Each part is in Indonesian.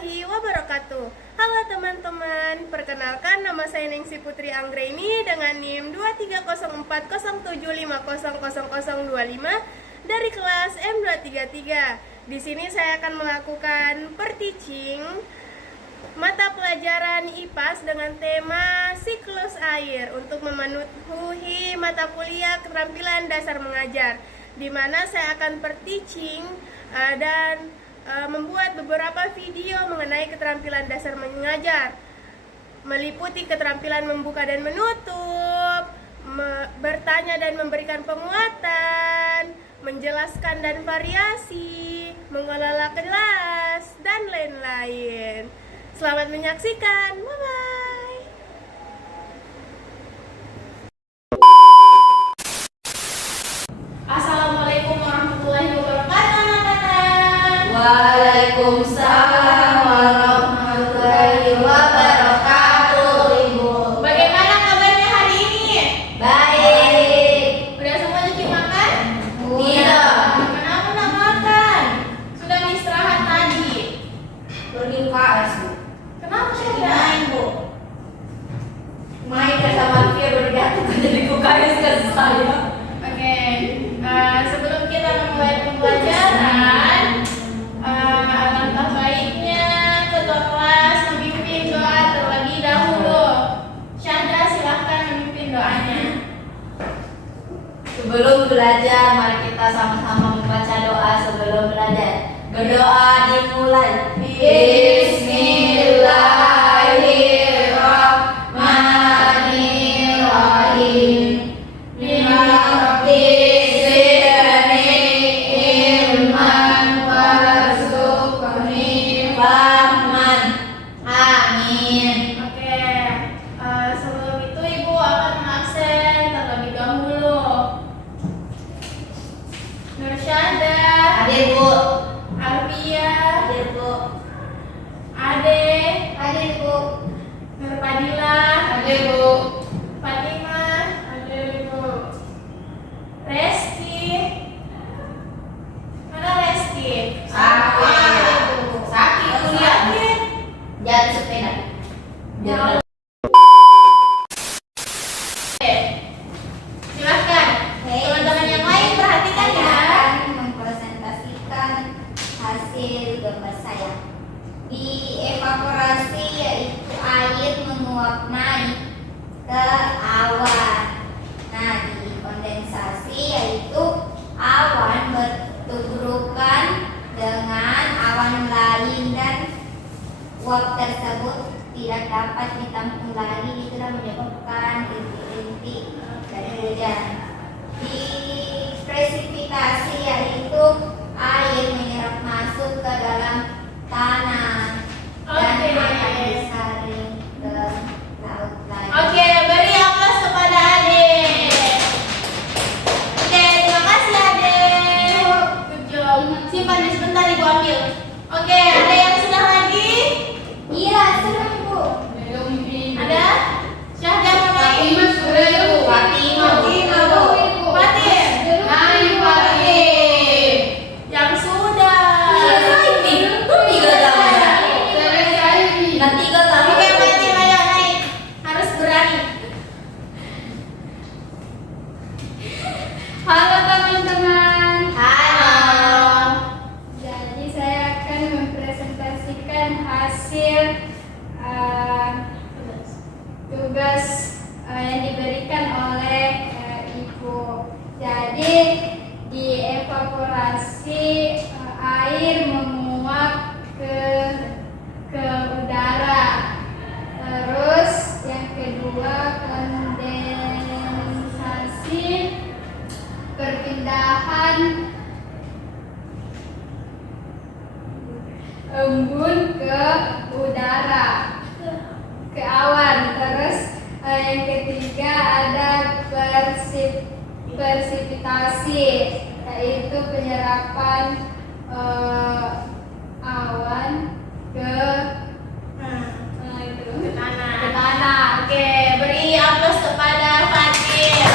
warahmatullahi wabarakatuh. Halo teman-teman, perkenalkan nama saya Ningsi Putri Anggraini dengan NIM 230407500025 dari kelas M233. Di sini saya akan melakukan per-teaching mata pelajaran IPAS dengan tema siklus air untuk memenuhi mata kuliah keterampilan dasar mengajar, di mana saya akan per-teaching dan membuat beberapa video mengenai keterampilan dasar mengajar, meliputi keterampilan membuka dan menutup, bertanya dan memberikan penguatan, menjelaskan dan variasi, mengelola kelas, dan lain-lain. Selamat menyaksikan, bye-bye. Assalamualaikum warahmatullahi wabarakatuh, anak-anak. Waalaikumsalam warahmatullahi wabarakatuh, Ibu. Bagaimana kabarnya hari ini? Baik. Udah semua cuci makan? Tidak. Kenapa nggak makan? Sudah istirahat tadi. Pergi KS, Bu. Kenapa sih Main, Bu. Main ke sama Fir udah jatuh jadi KS ke saya. Oke, sebelum kita memulai pembelajaran, alangkah baiknya ketua kelas memimpin doa terlebih dahulu. Syahda, silahkan memimpin doanya. Sebelum belajar, mari kita sama-sama membaca doa sebelum belajar. Berdoa dimulai. Bismillahirrahmanirrahim. Lima rabbi zidni ilman warzuqni fahman. Amin. Oke, sebelum itu Ibu akan mengaksen terlebih dahulu. Nur Syahda, Hadir, Bu. Arfia, Hadir, Bu. Ade, Hadir, Bu. Nur Padilla, Hadir, Bu. Fatimah, hadir Ibu. Resti, mana Resti? Sakit kuliah. Jatuh sepeda. Jatuh. Oke, silahkan. Teman-teman yang lain perhatikan ya. Akan mempresentasikan hasil gambar saya. Di evaporasi yaitu air menguap naik ke awan. Nah, di kondensasi yaitu awan bertuburukan dengan awan lain dan uap tersebut tidak dapat ditampung lagi, itulah menyebabkan rintik-rintik dari hujan. Di presipitasi yaitu air menyerap masuk ke dalam tanah dan Oke. akan disaring ke laut lagi. Oke, beri aplaus kepada Ade. Oke, terima kasih Ade. Good job. Simpan di sebentar Ibu ambil. Oke, ada yang sudah lagi? Iya, sudah, Bu. Ada? Syahda mau naik? Fatimah, Bu. Fatim. Naik, Fatim. Yang sudah. Tiga tahun ya. Nah, 3 tahun. Oke, Fatim ayo naik. Harus berani. Halo teman-teman. Halo. Jadi saya akan mempresentasikan hasil tugas yang diberikan oleh Ibu. Jadi di evaporasi air menguap ke udara. Terus yang kedua kondensasi, perpindahan embun ke udara, ke awan. Terus yang ketiga ada persipitasi, yaitu penyerapan awan ke Ke tanah. ke tanah. Oke, beri aplaus kepada Fatim.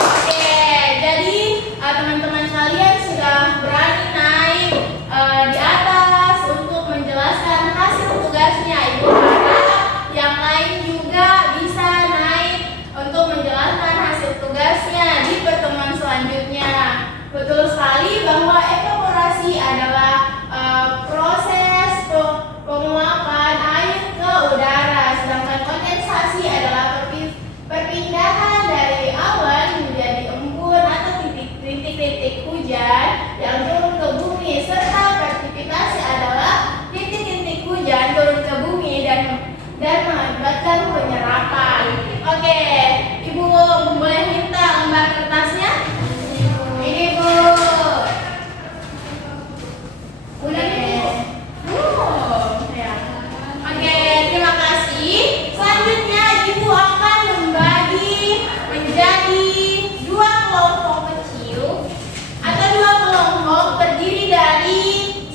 Oke, jadi teman-teman sekalian sudah berani naik di atas untuk menjelaskan kondensasi adalah proses penguapan air ke udara, sedangkan kondensasi adalah perpindahan dari awan menjadi embun atau titik-titik hujan yang turun ke bumi, serta presipitasi adalah titik-titik hujan turun ke bumi dan mengakibatkan penyerapan. Oke, Ibu boleh minta lembar kertasnya? Ini Bu. Udah nih Bu. Ya. Oke, terima kasih. Selanjutnya Ibu akan membagi menjadi 2 kelompok kecil atau 2 kelompok terdiri dari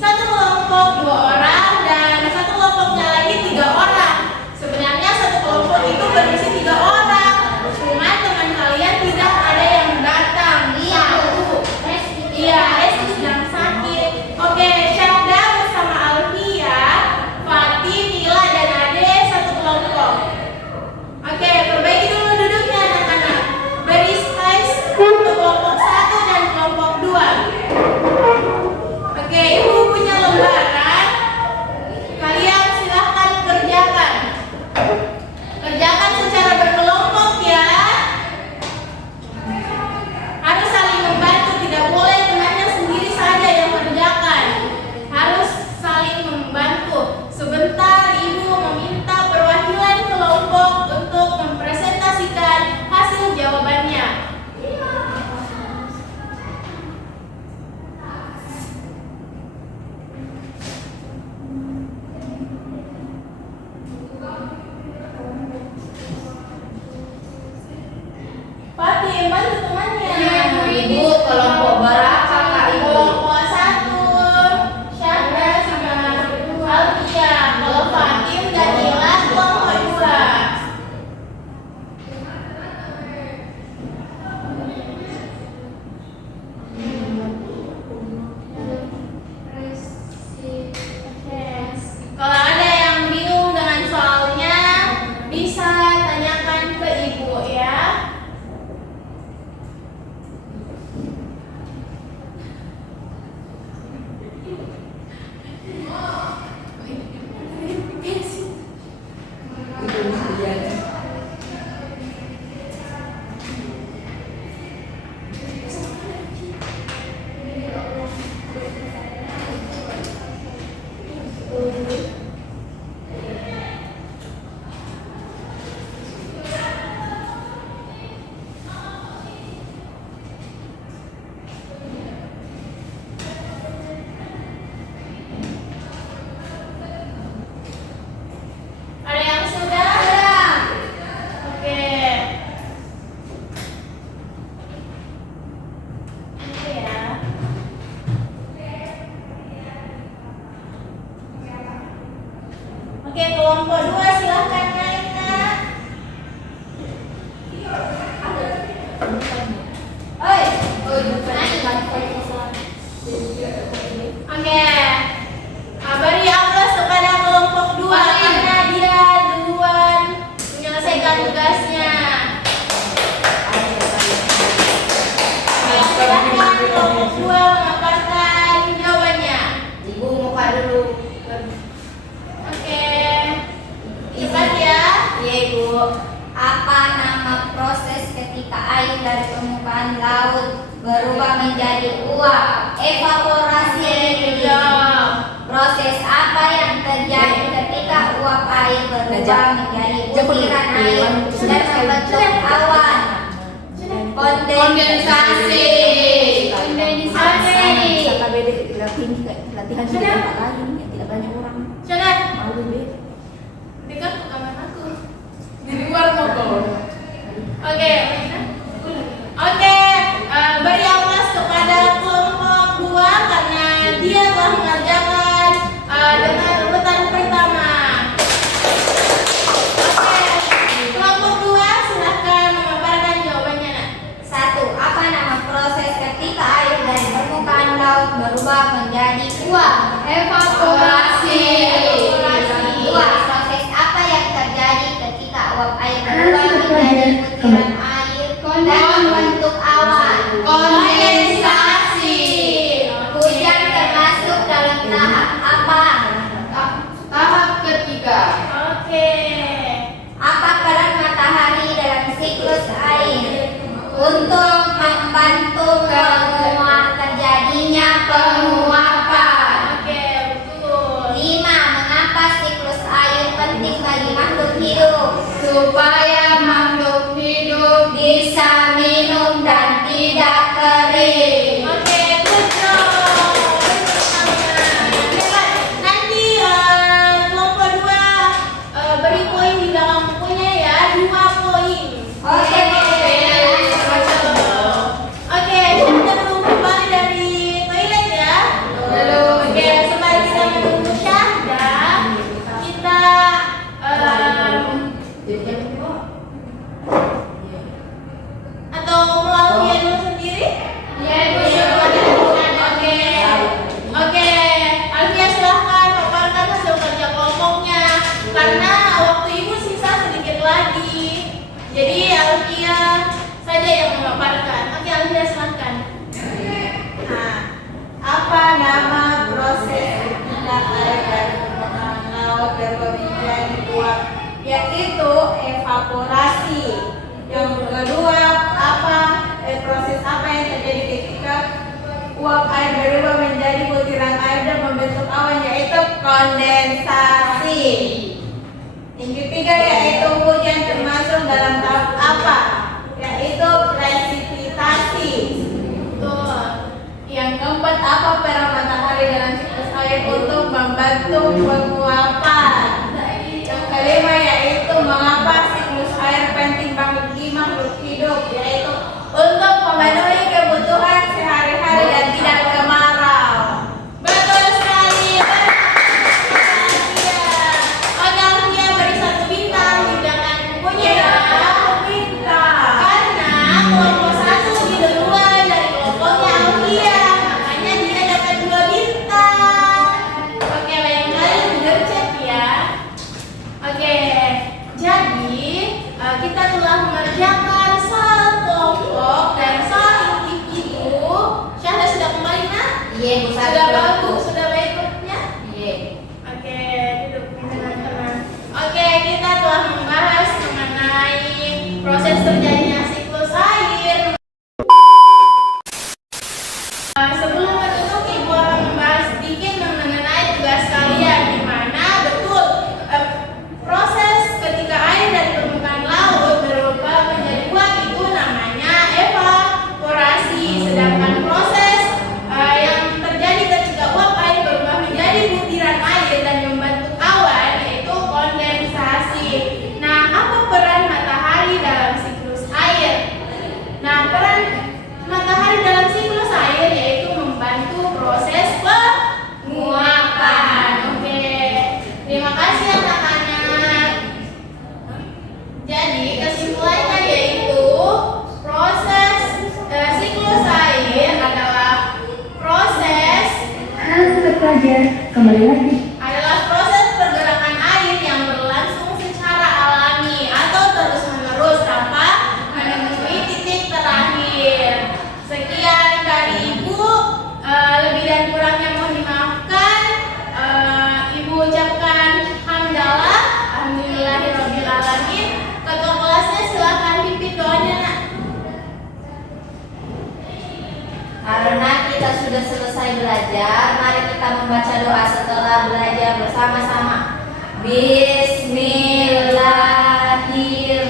1 kelompok 2 orang dan 1 kelompoknya lagi 3 orang. Sebenarnya 1 kelompok itu berisi 3 orang. Cuma teman kalian tidak ada yang datang. Iya, Esti sedang sakit. Oke, Syahda bersama Alfia, Fatih, Nila, dan Ade 1 kelompok. Oke, perbaiki dulu duduknya anak-anak. Beri space untuk kelompok 1 dan kelompok 2. Oke, Ibu punya lembaran. Kalian silahkan kerjakan. Kerjakan secara berkelompok ya. Harus saling membantu, tidak boleh temannya sendiri saja yang mengerjakan. Harus saling membantu. Sebentar Ibu meminta perwakilan kelompok untuk mempresentasikan hasil jawabannya. Fatih, bantu temannya. Ibu kelompok berapa Kak Ibu? Kelompok 1, Syahda sama Alfia. Kalau Fatim dan Nila kelompok 2. Kalau ada yang bingung dengan soalnya, bisa tanyakan ke Ibu ya. Ada yang sudah? Oke. Ini ya. Oke, kelompok 2 silahkan naik nak. Oke. Beri aplaus kepada kelompok 2 karena dia duluan menyelesaikan tugasnya. Silahkan kelompok 2 memaparkan jawabannya. Ibu muka dulu. Oke. Cepat ya. Iya Ibu. Apa nama proses ketika air dari permukaan laut berubah menjadi uap? Evaporasi. Proses apa yang terjadi ketika uap air berubah menjadi butiran air dan membentuk awan? Kondensasi. Latihan sudah 4 kali, tidak banyak orang. Sudah. Malu deh. Dekat ke kamar aku. Di luar motor. Oke. Oke. Beri aplaus kepada kelompok 2 karena dia telah mengerjakan dengan urutan pertama. Oke. Kelompok 2 silahkan memaparkan jawabannya nak. 1. Apa nama proses ketika air dari permukaan laut berubah menjadi uap? Evaporasi. 2. Proses apa yang terjadi ketika uap air berubah menjadi butiran air dan membentuk awan? untuk membantu terjadinya penguapan. Oke, betul. 5. Mengapa siklus air penting bagi makhluk hidup? Supaya makhluk hidup Bisa minum dan tidak kering. Oke, good job. Hebat. Nanti kelompok 2 beri poin di belakang bukunya ya, 2 poin. Oke. Oke, kita belum kembali dari toilet ya. Belum. Oke, sembari kita menunggu Syahda, kita atau mau Alfia dulu sendiri? Ya, Ibu. Oke. Oke, Alfia silahkan paparkan hasil kerja kelompoknya karena waktu ibu sisa sedikit lagi. Jadi Alfia saja yang memaparkan. Oke, Alfia silahkan. Nah, apa nama proses ketika air dari permukaan laut berubah menjadi uap? Yaitu evaporasi. Yang kedua, proses apa yang terjadi ketika uap air berubah menjadi butiran air dan membentuk awan, yaitu kondensasi. Yang ketiga yaitu hujan termasuk dalam tahap apa? Yaitu presipitasi. Betul. Yang keempat, apa peran matahari dalam siklus air untuk membantu penguapan? Yang kelima yaitu mengapa siklus air penting bagi makhluk hidup, yaitu untuk memenuhi kebutuhan sehari-hari dan tidak kemarau. Betul sekali. Oke, Alfia beri 1 bintang di belakang bukunya ya. Bintang. Karena kelompok 1 lebih duluan dari kelompoknya Alfia, makanya dia dapat 2 bintang. Oke, lain kali gercep ya. Oke, jadi kita telah mengerjakan soal kelompok dan soal individu. Syahda sudah kembali nak? Iya, Bu. Sudah bagus, sudah baik perutnya? Iya. Oke, duduk tenang-tenang. Oke, kita telah membahas mengenai proses terjadinya siklus air. Sebelum menutup, Ibu akan membahas sedikit mengenai tugas kalian, di mana betul proses ketika air dari permukaan laut berubah menjadi uap itu namanya evaporasi. Sedangkan proses yang terjadi ketika uap air berubah menjadi butiran air dan membentuk awan yaitu kondensasi. Nah, apa peran matahari dalam siklus air? Nah, peran matahari dalam siklus air yaitu membantu proses penguapan. Oke, terima kasih anak-anak. Jadi kesimpulannya yaitu proses siklus air adalah proses Kembali lagi. adalah proses pergerakan air yang berlangsung secara alami atau terus-menerus tanpa menemui titik terakhir. Sekian dari Ibu, lebih dan kurangnya mohon dimaafkan. Ibu ucapkan hamdalah, alhamdulillahirabbil alamin. Ketua kelasnya silakan pimpin doanya nak. Karena kita sudah selesai belajar, mari kita membaca doa setelah belajar bersama-sama. Bismillahirrahmanirrahim.